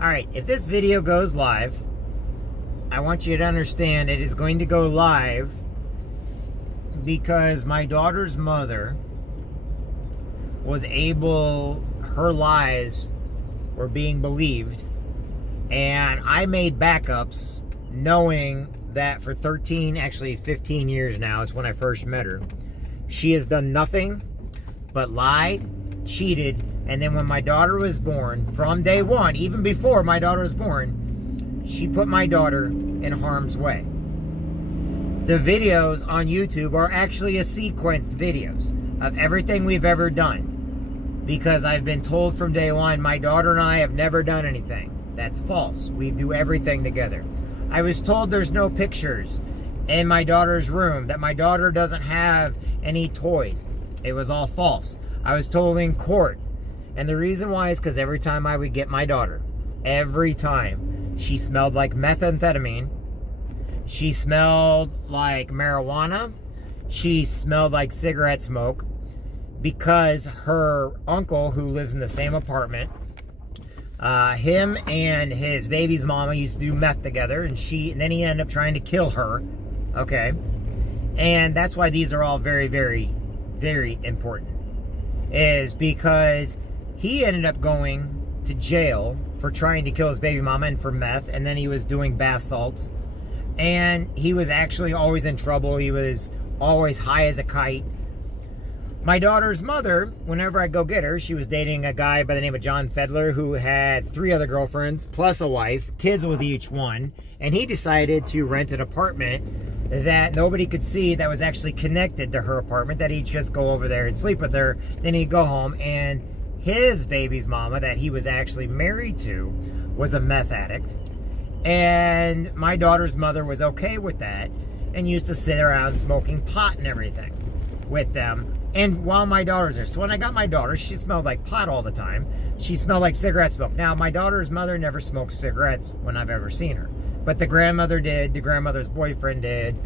Alright, if this video goes live, I want you to understand it is going to go live because my daughter's mother was able, her lies were being believed, and I made backups knowing that for 13, actually 15 years now is when I first met her. She has done nothing but lied, cheated, and then when my daughter was born, from day one, even before my daughter was born, she put my daughter in harm's way. The videos on YouTube are actually a sequenced videos of everything we've ever done. Because I've been told from day one, my daughter and I have never done anything. That's false. We do everything together. I was told there's no pictures in my daughter's room, that my daughter doesn't have any toys. It was all false. I was told in court. And the reason why is because every time I would get my daughter, every time, she smelled like methamphetamine. She smelled like marijuana. She smelled like cigarette smoke. Because her uncle, who lives in the same apartment, him and his baby's mama used to do meth together, and then he ended up trying to kill her. Okay? And that's why these are all very, very, very important. Is because he ended up going to jail for trying to kill his baby mama and for meth, and then he was doing bath salts. And he was actually always in trouble. He was always high as a kite. My daughter's mother, whenever I go get her, she was dating a guy by the name of John Fedler who had 3 other girlfriends, plus a wife, kids with each one. And he decided to rent an apartment that nobody could see that was actually connected to her apartment, that he'd just go over there and sleep with her. Then he'd go home, and his baby's mama, that he was actually married to, was a meth addict. And my daughter's mother was okay with that and used to sit around smoking pot and everything with them. And while my daughter's there. So when I got my daughter, she smelled like pot all the time. She smelled like cigarette smoke. Now, my daughter's mother never smoked cigarettes when I've ever seen her. But the grandmother did. The grandmother's boyfriend did.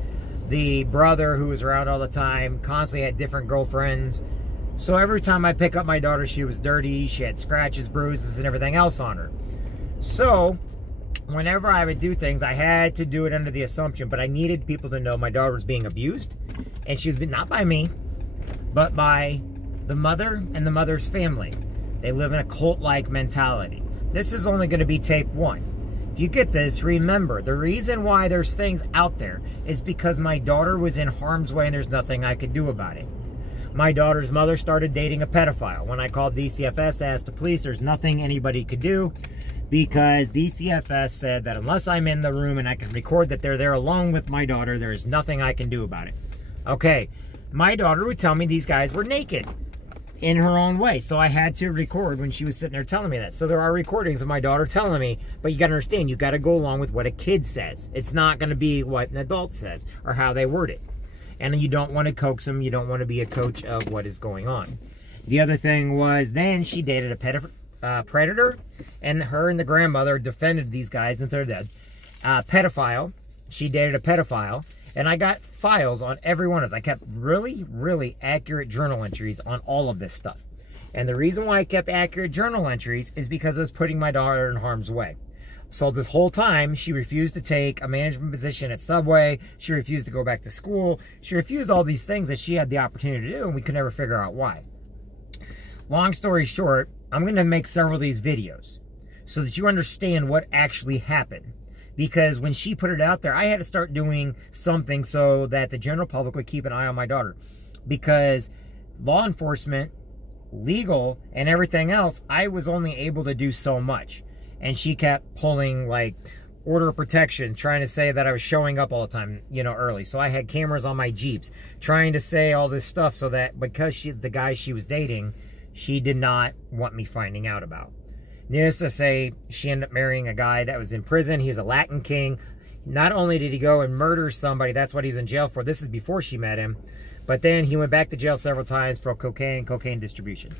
The brother, who was around all the time, constantly had different girlfriends. So every time I pick up my daughter, she was dirty. She had scratches, bruises, and everything else on her. So whenever I would do things, I had to do it under the assumption, but I needed people to know my daughter was being abused. And she was being, not by me, but by the mother and the mother's family. They live in a cult-like mentality. This is only going to be tape 1. If you get this, remember, the reason why there's things out there is because my daughter was in harm's way and there's nothing I could do about it. My daughter's mother started dating a pedophile. When I called DCFS, asked the police, there's nothing anybody could do because DCFS said that unless I'm in the room and I can record that they're there along with my daughter, there's nothing I can do about it. Okay. My daughter would tell me these guys were naked in her own way. So I had to record when she was sitting there telling me that. So there are recordings of my daughter telling me, but you got to understand, you got to go along with what a kid says. It's not going to be what an adult says or how they word it. And you don't want to coax them. You don't want to be a coach of what is going on. The other thing was then she dated a predator, and her and the grandmother defended these guys until they're dead. Pedophile. She dated a pedophile. And I got files on every one of those. I kept really, really accurate journal entries on all of this stuff. And the reason why I kept accurate journal entries is because I was putting my daughter in harm's way. So this whole time, she refused to take a management position at Subway. She refused to go back to school. She refused all these things that she had the opportunity to do, and we could never figure out why. Long story short, I'm going to make several of these videos so that you understand what actually happened. Because when she put it out there, I had to start doing something so that the general public would keep an eye on my daughter. Because law enforcement, legal, and everything else, I was only able to do so much. And she kept pulling, like, order of protection, trying to say that I was showing up all the time, you know, early. So I had cameras on my Jeeps, trying to say all this stuff so that because the guy she was dating, she did not want me finding out about. Needless to say, she ended up marrying a guy that was in prison. He's a Latin king. Not only did he go and murder somebody, that's what he was in jail for. This is before she met him. But then he went back to jail several times for cocaine distribution.